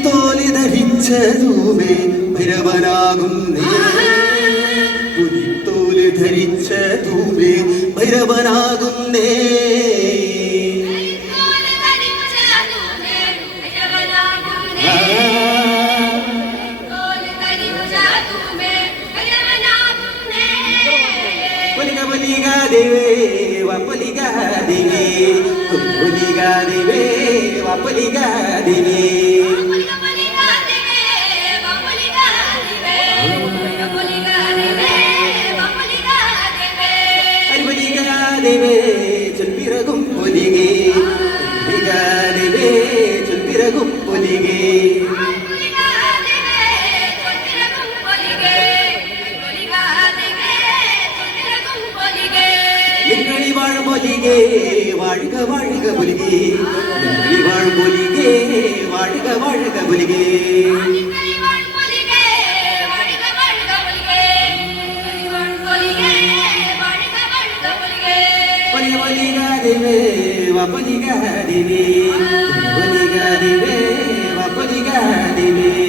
പുലിത്തോലി ധരിച്ചതുമേ ഭൈരവനാകുന്നേ പുലിത്തോലി ധരിച്ചതുമേ ഭൈരവനാകുന്നേ Dewe wapaliga dewe wapaliga dewe wapaliga dewe wapaliga dewe wapaliga dewe chulpiragum polige wapaliga dewe chulpiragum polige பொலிகே வாழ்க வாழ்க பொலிகே வாழ் பொலிகே வாழ்க வாழ்க பொலிகே பொலிகா தேவே வபலிகா தேவே பொலிகா தேவே வபலிகா தேவே